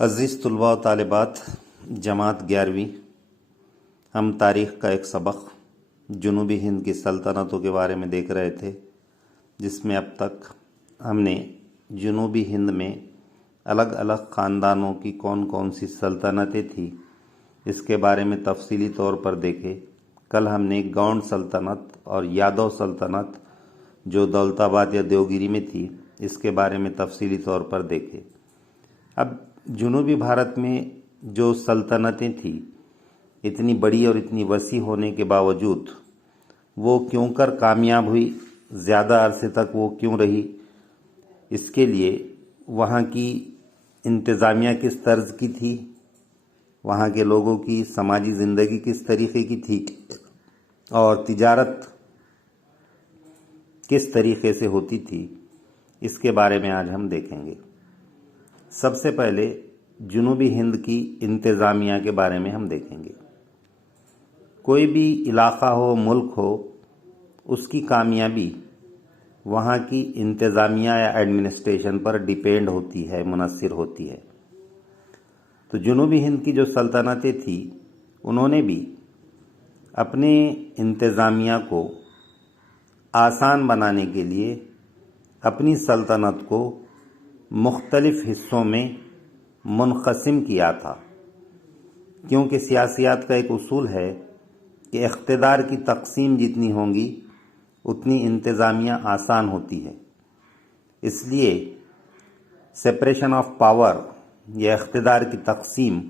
عزیز طلباء و طالبات، جماعت 11ویں، ہم تاریخ کا ایک سبق جنوبی ہند کی سلطنتوں کے بارے میں دیکھ رہے تھے، جس میں اب تک ہم نے جنوبی ہند میں الگ الگ خاندانوں کی کون کون سی سلطنتیں تھیں اس کے بارے میں تفصیلی طور پر دیکھے۔ کل ہم نے گونڈ سلطنت اور یادو سلطنت جو دولت آباد یا دیوگیری میں تھی اس کے بارے میں تفصیلی طور پر دیکھے۔ اب جنوبی بھارت میں جو سلطنتیں تھیں اتنی بڑی اور اتنی وسیع ہونے کے باوجود وہ کیوں کر کامیاب ہوئی، زیادہ عرصے تک وہ کیوں رہی، اس کے لیے وہاں کی انتظامیہ کس طرز کی تھی، وہاں کے لوگوں کی سماجی زندگی کس طریقے کی تھی اور تجارت کس طریقے سے ہوتی تھی، اس کے بارے میں آج ہم دیکھیں گے۔ سب سے پہلے جنوبی ہند کی انتظامیہ کے بارے میں ہم دیکھیں گے۔ کوئی بھی علاقہ ہو، ملک ہو، اس کی کامیابی وہاں کی انتظامیہ یا ایڈمنسٹریشن پر ڈیپینڈ ہوتی ہے، منحصر ہوتی ہے۔ تو جنوبی ہند کی جو سلطنتیں تھیں انہوں نے بھی اپنے انتظامیہ کو آسان بنانے کے لیے اپنی سلطنت کو مختلف حصوں میں منقسم کیا تھا، کیونکہ سیاسیات کا ایک اصول ہے کہ اقتدار کی تقسیم جتنی ہوں گی اتنی انتظامیہ آسان ہوتی ہے۔ اس لیے سپریشن آف پاور یا اقتدار کی تقسیم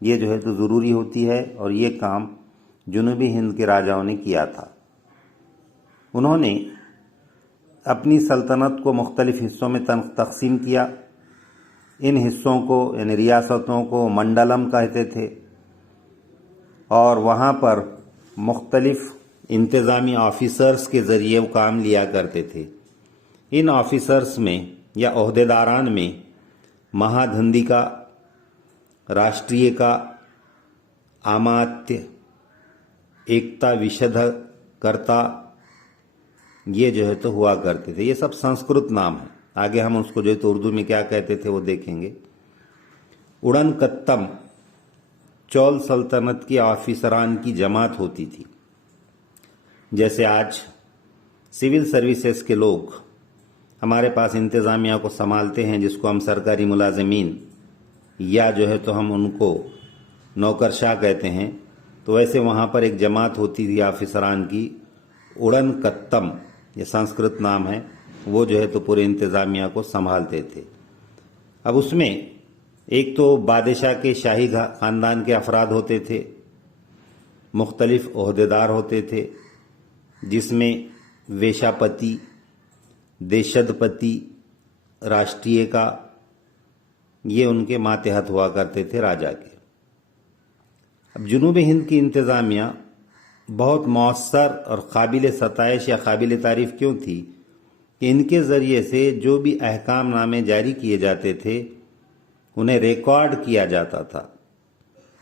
یہ جو ہے تو ضروری ہوتی ہے، اور یہ کام جنوبی ہند کے راجاؤں نے کیا تھا۔ انہوں نے اپنی سلطنت کو مختلف حصوں میں تقسیم کیا۔ ان حصوں کو یعنی ریاستوں کو منڈلم کہتے تھے، اور وہاں پر مختلف انتظامی آفیسرز کے ذریعے وہ کام لیا کرتے تھے۔ ان آفیسرز میں یا عہدیداران میں مہادھندیکا، راشٹریہ کا، آماتیہ، ایکتا وشدھ کرتا، یہ جو ہے تو ہوا کرتے تھے۔ یہ سب سنسکرت نام ہیں، آگے ہم اس کو جو ہے تو اردو میں کیا کہتے تھے وہ دیکھیں گے۔ اڑن کتم چول سلطنت کی آفیسران کی جماعت ہوتی تھی۔ جیسے آج سول سروسز کے لوگ ہمارے پاس انتظامیہ کو سنبھالتے ہیں، جس کو ہم سرکاری ملازمین یا جو ہے تو ہم ان کو نوکرشاہ کہتے ہیں، تو ویسے وہاں پر ایک جماعت ہوتی تھی آفیسران کی، اڑن کتم، یہ سنسکرت نام ہے، وہ جو ہے تو پورے انتظامیہ کو سنبھالتے تھے۔ اب اس میں ایک تو بادشاہ کے شاہی خاندان کے افراد ہوتے تھے، مختلف عہدیدار ہوتے تھے، جس میں ویشاپتی، دیشدپتی، راشٹریہ کا، یہ ان کے ماتحت ہوا کرتے تھے راجا کے۔ اب جنوبی ہند کی انتظامیہ بہت مؤثر اور قابل ستائش یا قابل تعریف کیوں تھی کہ ان کے ذریعے سے جو بھی احکام نامے جاری کیے جاتے تھے انہیں ریکارڈ کیا جاتا تھا،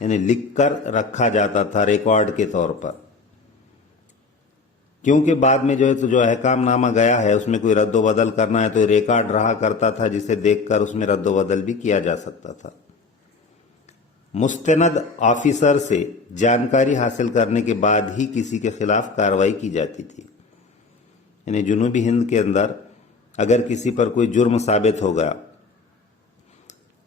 یعنی لکھ کر رکھا جاتا تھا ریکارڈ کے طور پر، کیونکہ بعد میں جو ہے تو جو احکام نامہ گیا ہے اس میں کوئی رد و بدل کرنا ہے تو یہ ریکارڈ رہا کرتا تھا، جسے دیکھ کر اس میں رد و بدل بھی کیا جا سکتا تھا۔ مستند آفیسر سے جانکاری حاصل کرنے کے بعد ہی کسی کے خلاف کارروائی کی جاتی تھی، یعنی جنوبی ہند کے اندر اگر کسی پر کوئی جرم ثابت ہو گیا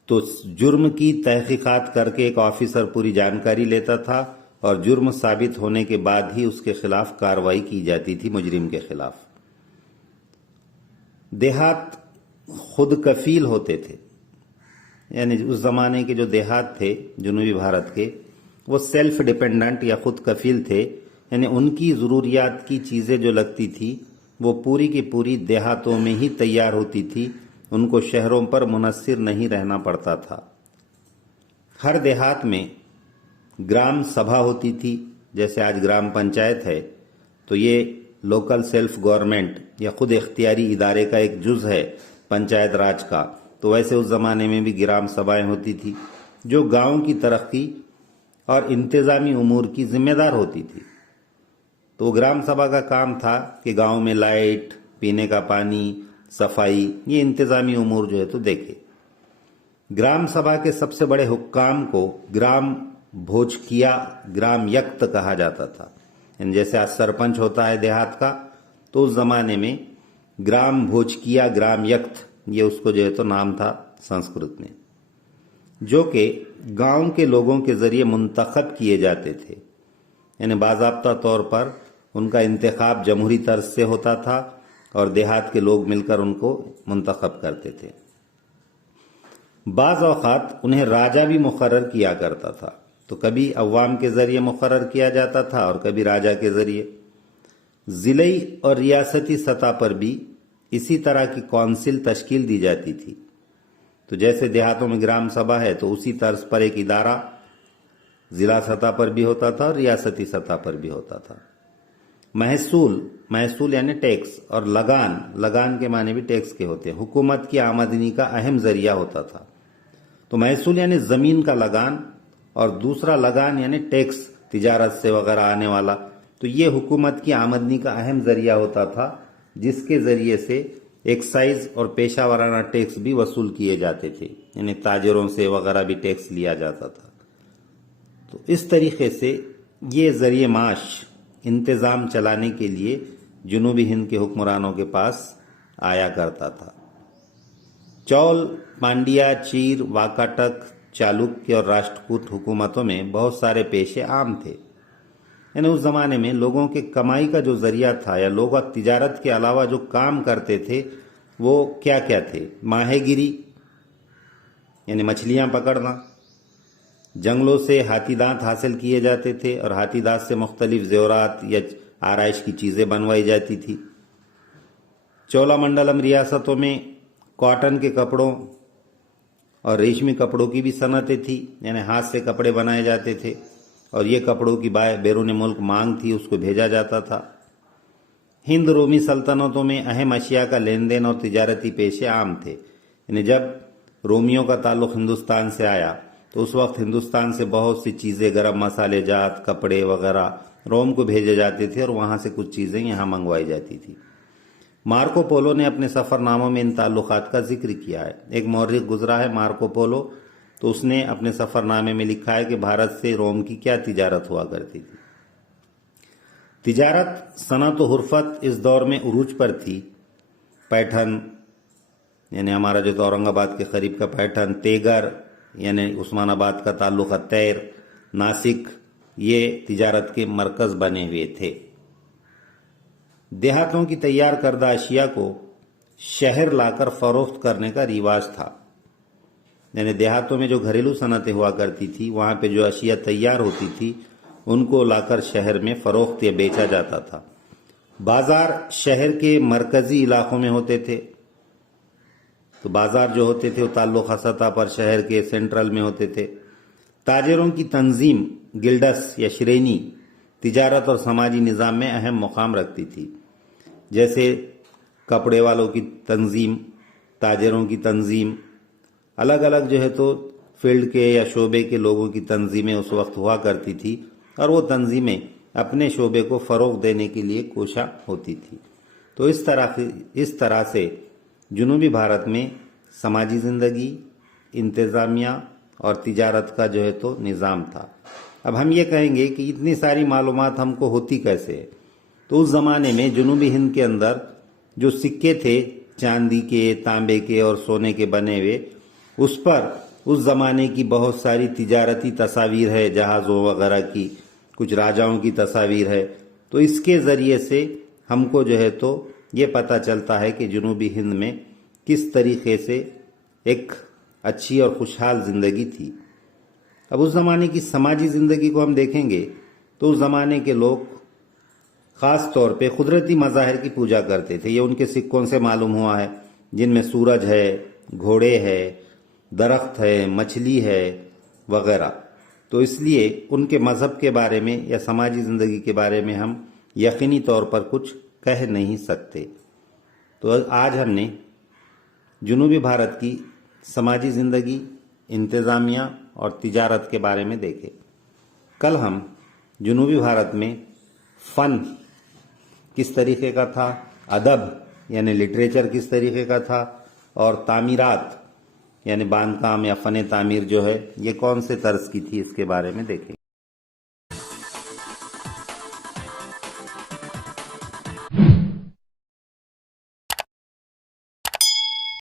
تو جرم کی تحقیقات کر کے ایک آفیسر پوری جانکاری لیتا تھا، اور جرم ثابت ہونے کے بعد ہی اس کے خلاف کارروائی کی جاتی تھی، مجرم کے خلاف۔ دیہات خود کفیل ہوتے تھے، یعنی اس زمانے کے جو دیہات تھے جنوبی بھارت کے وہ سیلف ڈیپینڈنٹ یا خود کفیل تھے، یعنی ان کی ضروریات کی چیزیں جو لگتی تھی وہ پوری کی پوری دیہاتوں میں ہی تیار ہوتی تھی، ان کو شہروں پر منحصر نہیں رہنا پڑتا تھا۔ ہر دیہات میں گرام سبھا ہوتی تھی، جیسے آج گرام پنچایت ہے، تو یہ لوکل سیلف گورنمنٹ یا خود اختیاری ادارے کا ایک جز ہے پنچایت راج کا، تو ویسے اس زمانے میں بھی گرام سبھائیں ہوتی تھی جو گاؤں کی ترقی اور انتظامی امور کی ذمہ دار ہوتی تھی۔ تو گرام سبھا کا کام تھا کہ گاؤں میں لائٹ، پینے کا پانی، صفائی، یہ انتظامی امور جو ہے تو دیکھے۔ ग्राम सभा के सबसे बड़े हुक्काम को ग्राम भोजकिया, ग्राम यक्त कहा जाता था। यानी जैसे आज सरपंच होता है देहात का, तो उस जमाने में ग्राम भोजकिया, ग्राम यक्त, ये उसको जो है तो नाम था संस्कृत में, जो कि गांव के लोगों के जरिए मुंतखब किए जाते थे। यानी बाज़ाब्ता तौर पर उनका इंतखाब जमहूरी तर्ज से होता था और देहात के लोग मिलकर उनको मुंतखब करते थे। बाज़ औक़ात उन्हें राजा भी मुकर्रर किया करता था, तो कभी अवाम के जरिए मुकर्रर किया जाता था और कभी राजा के जरिए। जिले और रियासती सतह पर भी इसी तरह की कौंसिल तश्कील दी जाती थी। तो जैसे देहातों में ग्राम सभा है, तो उसी तर्ज पर एक इदारा जिला सतह पर भी होता था और रियासती सतह पर भी होता था। महसूल यानी टैक्स, और लगान के माने भी टैक्स के होते हैं, हुकूमत की आमदनी का अहम जरिया होता था। तो महसूल यानी जमीन का लगान, और दूसरा लगान यानी टैक्स, तिजारत से वगैरह आने वाला। तो ये हुकूमत की आमदनी का अहम जरिया होता था, जिसके जरिए से एक्साइज और पेशा वाराना टैक्स भी वसूल किए जाते थे। यानी ताजरों से वगैरह भी टैक्स लिया जाता था। तो इस तरीके से ये जरिए माश इंतज़ाम चलाने के लिए जुनूबी हिंद के हुक्मरानों के पास आया करता था। चौल, पांड्या, चीर, वाकाटक, चालुक्य और राष्ट्रकूट हुकूमतों में बहुत सारे पेशे आम थे। यानी उस जमाने में लोगों के कमाई का जो जरिया था, या लोग तिजारत के अलावा जो काम करते थे, वो क्या क्या थे? माहेगिरी यानी मछलियां पकड़ना, जंगलों से हाथी दांत हासिल किए जाते थे और हाथी दांत से मुख्तलिफ जेवरात या आराइश की चीज़ें बनवाई जाती थी। चोलामंडलम रियासतों में कॉटन के कपड़ों और रेशमी कपड़ों की भी सनतें थी। यानी हाथ से कपड़े बनाए जाते थे और ये कपड़ों की बैरून मुल्क मांग थी, उसको भेजा जाता था। हिंद रोमी सल्तनतों में अहम अशिया का लेन देन और तिजारती पेशे आम थे। यानी जब रोमियों का ताल्लुक हिंदुस्तान से आया, तो उस वक्त हिंदुस्तान से बहुत सी चीज़ें, गरम मसाले जात, कपड़े वगैरह रोम को भेजे जाते थे और वहाँ से कुछ चीज़ें यहाँ मंगवाई जाती थी। मार्को पोलो ने अपने सफ़रनामों में इन ताल्लुकात का जिक्र किया है। एक मौर्रिख गुजरा है मार्को पोलो, तो उसने अपने सफ़रनामे में लिखा है कि भारत से रोम की क्या तिजारत हुआ करती थी। तिजारत, सनअत व हुर्फत इस दौर में उरूज पर थी। पैठन यानी हमारा जो औरंगाबाद के करीब का पैठन, तेगर यानी उस्मानाबाद का ताल्लुक तैर, नासिक, ये तिजारत के मरकज़ बने हुए थे। देहातों की तैयार करदा अशिया को शहर लाकर फरोख्त करने का रिवाज था। यानी देहातों में जो घरेलू सनतें हुआ करती थी, वहाँ पे जो अशिया तैयार होती थी, उनको लाकर शहर में फरोख्त या बेचा जाता था। बाजार शहर के मरकजी इलाकों में होते थे। तो बाजार जो होते थे वो ताल्लुक़ा सतह पर शहर के सेंट्रल में होते थे। ताजरों की तंजीम, गिल्डस या श्रेणी, तिजारत और समाजी निज़ाम में अहम मुकाम रखती थी। जैसे कपड़े वालों की तंजीम, ताजरों की तंजीम, अलग अलग जो है तो फील्ड के या शोबे के लोगों की तंजीमें उस वक्त हुआ करती थी, और वो तंजीमें अपने शोबे को फ़रोग़ देने के लिए कोशा होती थी। तो इस तरह से जुनूबी भारत में समाजी ज़िंदगी, इंतज़ामिया और तिजारत का जो है तो निज़ाम था। अब हम ये कहेंगे कि इतनी सारी मालूमात हमको होती कैसे है? तो उस ज़माने में जुनूबी हिंद के अंदर जो सिक्के थे, चांदी के, तांबे के और सोने के बने हुए, उस पर उस ज़माने की बहुत सारी तिजारती तस्वीर है, जहाज़ों वगैरह की, कुछ राजाओं की तस्वीर है। तो इसके ज़रिए से हमको जो है तो ये पता चलता है कि जुनूबी हिंद में किस तरीके से एक अच्छी और खुशहाल ज़िंदगी थी। अब उस ज़माने की समाजी ज़िंदगी को हम देखेंगे तो उस ज़माने के लोग ख़ास तौर पे कुदरती मज़ाहिर की पूजा करते थे। ये उनके सिक्कों से मालूम हुआ है, जिनमें सूरज है, घोड़े है, दरख्त है, मछली है वगैरह। तो इसलिए उनके मज़हब के बारे में या समाजी ज़िंदगी के बारे में हम यकीनी तौर पर कुछ कह नहीं सकते। तो आज हमने जुनूबी भारत की समाजी ज़िंदगी, इंतज़ामिया और तिजारत के बारे में देखे। कल हम जुनूबी भारत में फ़न किस तरीके का था, अदब यानी लिटरेचर किस तरीके का था, और तामीरात یعنی باندھ کام یا فن تعمیر جو ہے یہ کون سے طرز کی تھی اس کے بارے میں دیکھیں۔